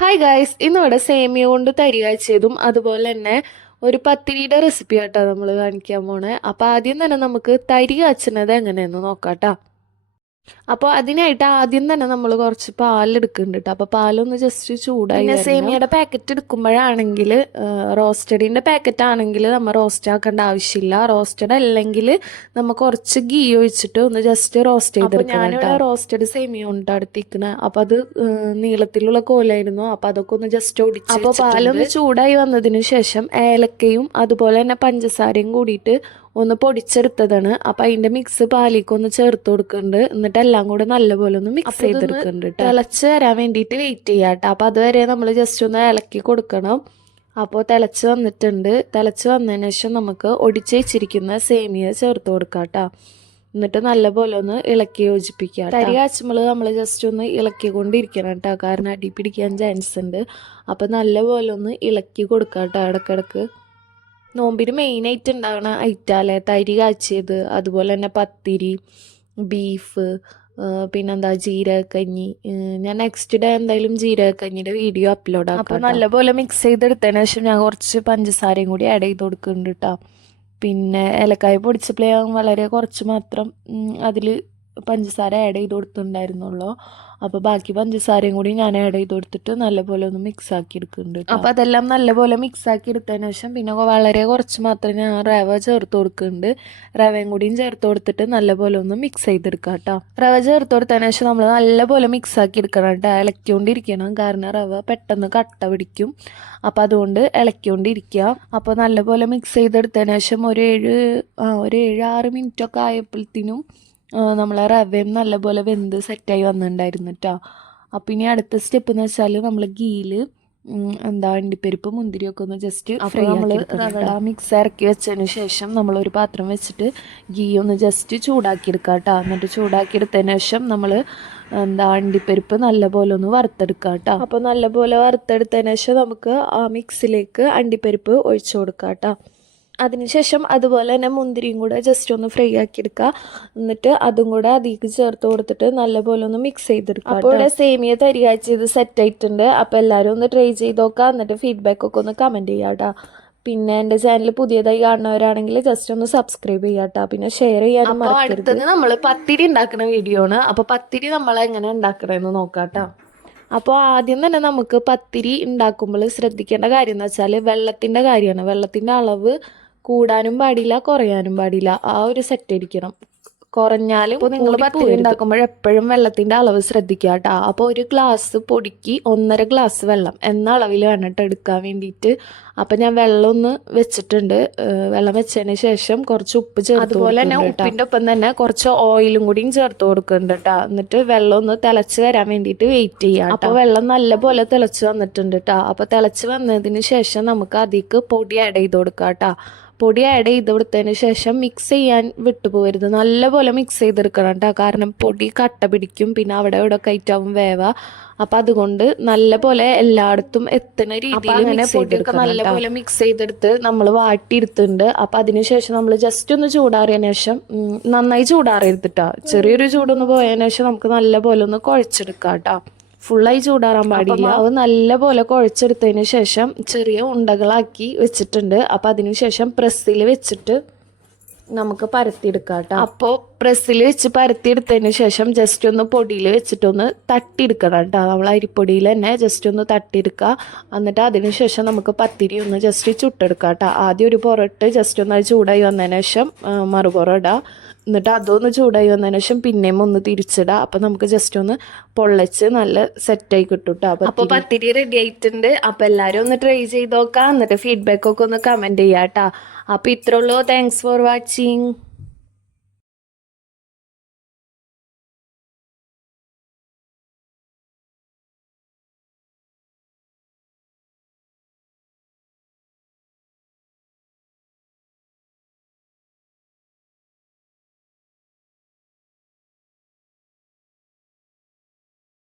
Hi guys, ഇന്നിവിടെ സേമിയ കൊണ്ട് തരി കാച്ചിയതും അതുപോലെ തന്നെ ഒരു പത്തിരിയുടെ റെസിപ്പി ആട്ടോ നമ്മൾ കാണിക്കാൻ പോണേ. അപ്പോൾ ആദ്യം തന്നെ നമുക്ക് തരി കാച്ചുന്നത് എങ്ങനെയെന്ന് നോക്കാട്ടോ. അപ്പോൾ അതിനായിട്ട് ആദ്യം തന്നെ നമ്മൾ കുറച്ച് പാലെടുക്കുന്നുണ്ട് കേട്ടോ. അപ്പോൾ പാലൊന്ന് ജസ്റ്റ് ചൂടായി. പിന്നെ സേമിയയുടെ പാക്കറ്റ് എടുക്കുമ്പോഴാണെങ്കിൽ റോസ്റ്റഡിൻ്റെ പാക്കറ്റ് ആണെങ്കിൽ നമ്മൾ റോസ്റ്റ് ആക്കേണ്ട ആവശ്യമില്ല. റോസ്റ്റഡ് അല്ലെങ്കിൽ നമ്മൾ കുറച്ച് ഗീ ഒഴിച്ചിട്ട് ഒന്ന് ജസ്റ്റ് റോസ്റ്റ് ചെയ്തെടുക്കണം. ഞാനിവിടെ റോസ്റ്റഡ് സേമിയ ഉണ്ട് അടുത്തിരിക്കണേ. അപ്പോൾ അത് നീളത്തിലുള്ള കോലായിരുന്നു. അപ്പോൾ അതൊക്കെ ഒന്ന് ജസ്റ്റ് ഒടിച്ച്, അപ്പോൾ പാലൊന്ന് ചൂടായി വന്നതിന് ശേഷം ഏലക്കയും അതുപോലെ തന്നെ പഞ്ചസാരയും കൂടിയിട്ട് ഒന്ന് പൊടിച്ചെടുത്തതാണ്. അപ്പം അതിൻ്റെ മിക്സ് പാലിലേക്ക് ഒന്ന് ചേർത്ത് കൊടുക്കുന്നുണ്ട്. എന്നിട്ട് എല്ലാം കൂടെ നല്ലപോലെ ഒന്ന് മിക്സ് ചെയ്തെടുക്കുന്നുണ്ട്. തിളച്ച് വരാൻ വേണ്ടിയിട്ട് വെയിറ്റ് ചെയ്യാം കേട്ടോ. അപ്പോൾ അതുവരെ നമ്മൾ ജസ്റ്റ് ഒന്ന് ഇളക്കി കൊടുക്കണം. അപ്പോൾ തിളച്ച് വന്നിട്ടുണ്ട്. തിളച്ച് വന്നതിന് ശേഷം നമുക്ക് ഒടിച്ച് വെച്ചിരിക്കുന്ന സേമിയ ചേർത്ത് കൊടുക്കാം കേട്ടോ. എന്നിട്ട് നല്ലപോലെ ഒന്ന് ഇളക്കി യോജിപ്പിക്കുക. തരി കാച്ചുമ്പോൾ നമ്മൾ ജസ്റ്റ് ഒന്ന് ഇളക്കിക്കൊണ്ടിരിക്കണം കേട്ടോ, കാരണം അടി പിടിക്കാൻ ചാൻസ് ഉണ്ട്. അപ്പോൾ നല്ലപോലെ ഒന്ന് ഇളക്കി കൊടുക്കാം കേട്ടോ ഇടയ്ക്കിടയ്ക്ക്. നോമ്പിന് മെയിനായിട്ട് ഉണ്ടാകുന്ന ഐറ്റാല്ലേ തരി കാച്ചിയത്, അതുപോലെ തന്നെ പത്തിരി, ബീഫ്, പിന്നെന്താ ജീരകക്കഞ്ഞി. ഞാൻ നെക്സ്റ്റ് ഡേ എന്തായാലും ജീരകക്കഞ്ഞിയുടെ വീഡിയോ അപ്ലോഡ് ആക്കാം. അപ്പോൾ നല്ലപോലെ മിക്സ് ചെയ്തെടുത്തതിന് ശേഷം ഞാൻ കുറച്ച് പഞ്ചസാരയും കൂടി ആഡ് ചെയ്ത് കൊടുക്കുന്നുണ്ട് കേട്ടോ. പിന്നെ ഏലക്കായ പൊടിച്ചപ്പോൾ ഞാൻ വളരെ കുറച്ച് മാത്രം അതിൽ പഞ്ചസാര ആഡ് ചെയ്ത് കൊടുത്തിട്ടുണ്ടായിരുന്നുള്ളൂ. അപ്പോൾ ബാക്കി പഞ്ചസാരയും കൂടി ഞാൻ ആഡ് ചെയ്ത് കൊടുത്തിട്ട് നല്ലപോലെ ഒന്ന് മിക്സ് ആക്കി എടുക്കുന്നുണ്ട്. അപ്പോൾ അതെല്ലാം നല്ലപോലെ മിക്സ് ആക്കി എടുത്തതിന് ശേഷം പിന്നെ വളരെ കുറച്ച് മാത്രം ഞാൻ റവ ചേർത്ത് കൊടുക്കുന്നുണ്ട്. റവയും കൂടിയും ചേർത്ത് കൊടുത്തിട്ട് നല്ലപോലെ ഒന്ന് മിക്സ് ചെയ്തെടുക്കാം കേട്ടോ. റവ ചേർത്ത് കൊടുത്തതിന് ശേഷം നമ്മൾ നല്ലപോലെ മിക്സ് ആക്കി എടുക്കണം കേട്ടോ. ഇളക്കിക്കൊണ്ടിരിക്കണം, കാരണം റവ പെട്ടെന്ന് കട്ട പിടിക്കും. അപ്പോൾ അതുകൊണ്ട് ഇളക്കിക്കൊണ്ടിരിക്കുക. അപ്പോൾ നല്ലപോലെ മിക്സ് ചെയ്തെടുത്തതിന് ശേഷം ഒരു 7-6 മിനിറ്റൊക്കെ ആയപ്പോഴത്തേനും നമ്മളെ റവയും നല്ലപോലെ വെന്ത് സെറ്റായി വന്നിട്ടുണ്ടായിരുന്നു കേട്ടോ. അപ്പം ഇനി അടുത്ത സ്റ്റെപ്പ് എന്ന് വെച്ചാൽ നമ്മൾ ഗീയിൽ അണ്ടിപ്പരിപ്പ് മുന്തിരിയൊക്കെ ഒന്ന് ജസ്റ്റ് ഫ്രൈ. നമ്മൾ റവ മിക്സ് ഇറക്കി വെച്ചതിന് ശേഷം നമ്മളൊരു പാത്രം വെച്ചിട്ട് ഗീ ഒന്ന് ജസ്റ്റ് ചൂടാക്കിയെടുക്കുക കേട്ടോ. എന്നിട്ട് ചൂടാക്കിയെടുത്തതിന് ശേഷം നമ്മൾ അണ്ടിപ്പരിപ്പ് നല്ലപോലെ ഒന്ന് വറുത്തെടുക്കുക കേട്ടോ. അപ്പോൾ നല്ലപോലെ വറുത്തെടുത്തതിന് ശേഷം നമുക്ക് ആ മിക്സിലേക്ക് അണ്ടിപ്പരിപ്പ് ഒഴിച്ചു കൊടുക്കാം കേട്ടോ. അതിനുശേഷം അതുപോലെ തന്നെ മുന്തിരിയും കൂടെ ജസ്റ്റ് ഒന്ന് ഫ്രൈ ആക്കി എടുക്കുക. എന്നിട്ട് അതും കൂടെ അതിലേക്ക് ചേർത്ത് കൊടുത്തിട്ട് നല്ലപോലെ ഒന്ന് മിക്സ് ചെയ്തെടുക്കുക. അപ്പോൾ ഇവിടെ സേമിയ തരി കാച്ചിയത് സെറ്റ് ആയിട്ടുണ്ട്. അപ്പോൾ എല്ലാവരും ഒന്ന് ട്രൈ ചെയ്ത് നോക്കുക. എന്നിട്ട് ഫീഡ്ബാക്കൊക്കെ ഒന്ന് കമൻറ്റ് ചെയ്യാം കേട്ടോ. പിന്നെ എൻ്റെ ചാനൽ പുതിയതായി കാണുന്നവരാണെങ്കിൽ ജസ്റ്റ് ഒന്ന് സബ്സ്ക്രൈബ് ചെയ്യാം കേട്ടോ. പിന്നെ ഷെയർ ചെയ്യാനും മറക്കരുത്. അടുത്തത് നമ്മൾ പത്തിരി ഉണ്ടാക്കുന്ന വീഡിയോ ആണ്. അപ്പോൾ പത്തിരി നമ്മൾ എങ്ങനെ ഉണ്ടാക്കണമെന്ന് നോക്കാം കേട്ടോ. അപ്പോൾ ആദ്യം തന്നെ നമുക്ക് പത്തിരി ഉണ്ടാക്കുമ്പോൾ ശ്രദ്ധിക്കേണ്ട കാര്യം എന്ന് വെച്ചാൽ വെള്ളത്തിൻ്റെ കാര്യമാണ്. വെള്ളത്തിൻ്റെ അളവ് കൂടാനും പാടില്ല, കുറയാനും പാടില്ല. ആ ഒരു സെറ്റ് ഇരിക്കണം. കുറഞ്ഞാലും നിങ്ങൾ പത്തിരി ഉണ്ടാക്കുമ്പോൾ എപ്പോഴും വെള്ളത്തിൻ്റെ അളവ് ശ്രദ്ധിക്കുക കേട്ടോ. അപ്പോൾ ഒരു ഗ്ലാസ് പൊടിക്ക് 1.5 ഗ്ലാസ് വെള്ളം എന്ന അളവിൽ വേണ്ടിട്ട് എടുക്കാൻ വേണ്ടിയിട്ട്. അപ്പം ഞാൻ വെള്ളം ഒന്ന് വെച്ചിട്ടുണ്ട്. വെള്ളം വെച്ചതിന് ശേഷം കുറച്ച് ഉപ്പ് ചേർത്ത്, അതുപോലെ തന്നെ ഉപ്പിൻ്റെ ഒപ്പം തന്നെ കുറച്ച് ഓയിലും കൂടിയും ചേർത്ത് കൊടുക്കുന്നുണ്ട് കേട്ടോ. എന്നിട്ട് വെള്ളം ഒന്ന് തിളച്ച് വരാൻ വേണ്ടിയിട്ട് വെയിറ്റ് ചെയ്യാം. അപ്പോൾ വെള്ളം നല്ലപോലെ തിളച്ച് വന്നിട്ടുണ്ട് കേട്ടോ. അപ്പോൾ തിളച്ച് വന്നതിന് ശേഷം നമുക്ക് അതിലേക്ക് പൊടി ആഡ് ചെയ്ത് കൊടുക്കാം കേട്ടോ. പൊടി ആഡ് ചെയ്ത് കൊടുത്തതിന് ശേഷം മിക്സ് ചെയ്യാൻ വിട്ടുപോകരുത്. നല്ലപോലെ മിക്സ് ചെയ്തെടുക്കണം കേട്ടോ, കാരണം പൊടി കട്ട പിടിക്കും. പിന്നെ അവിടെ ഇവിടെ കയറ്റാവും വേവ. അപ്പം അതുകൊണ്ട് നല്ലപോലെ എല്ലായിടത്തും എത്തുന്ന രീതിയിൽ പൊടിയൊക്കെ നല്ലപോലെ മിക്സ് ചെയ്തെടുത്ത് നമ്മൾ വാട്ടിയെടുത്തിട്ടുണ്ട്. അപ്പം അതിനുശേഷം നമ്മൾ ജസ്റ്റ് ഒന്ന് ചൂടാറിയതിന് ശേഷം, നന്നായി ചൂടാറിയെടുത്തിട്ടോ, ചെറിയൊരു ചൂടൊന്ന് പോയതിനു ശേഷം നമുക്ക് നല്ലപോലെ ഒന്ന് കുഴച്ചെടുക്കാം കേട്ടോ. ഫുള്ളായി ചൂടാറാൻ പാടില്ല. അത് നല്ലപോലെ കുഴച്ചെടുത്തതിന് ശേഷം ചെറിയ ഉണ്ടകളാക്കി വെച്ചിട്ടുണ്ട്. അപ്പം അതിന് ശേഷം പ്രസ്സിൽ വെച്ചിട്ട് നമുക്ക് പരത്തിയെടുക്കാം കേട്ടോ. അപ്പോൾ പ്രസ്സിൽ വെച്ച് പരത്തിയെടുത്തതിന് ശേഷം ജസ്റ്റ് ഒന്ന് പൊടിയിൽ വെച്ചിട്ടൊന്ന് തട്ടിയെടുക്കണം കേട്ടോ. നമ്മൾ അരിപ്പൊടിയിൽ തന്നെ ജസ്റ്റ് ഒന്ന് തട്ടിയെടുക്കുക. എന്നിട്ട് അതിന് ശേഷം നമുക്ക് പത്തിരി ഒന്ന് ജസ്റ്റ് ചുട്ടെടുക്കാം കേട്ടോ. ആദ്യം ഒരു പുറട്ട് ജസ്റ്റ് ഒന്ന് ചൂടായി വന്നതിന് ശേഷം മറുപുറം ഇടാം. എന്നിട്ട് അതൊന്ന് ചൂടായി വന്നതിന് ശേഷം പിന്നെയും ഒന്ന് തിരിച്ചിടാം. അപ്പം നമുക്ക് ജസ്റ്റ് ഒന്ന് പൊള്ളച്ച് നല്ല സെറ്റായി കിട്ടും കേട്ടോ. അപ്പോൾ പത്തിരി റെഡി ആയിട്ടുണ്ട്. അപ്പോൾ എല്ലാവരും ഒന്ന് ട്രൈ ചെയ്ത് നോക്കാം. എന്നിട്ട് ഫീഡ്ബാക്കൊക്കെ ഒന്ന് കമൻറ്റ് ചെയ്യാം കേട്ടോ. അപ്പോൾ ഇത്രയുള്ളൂ. Thanks for watching.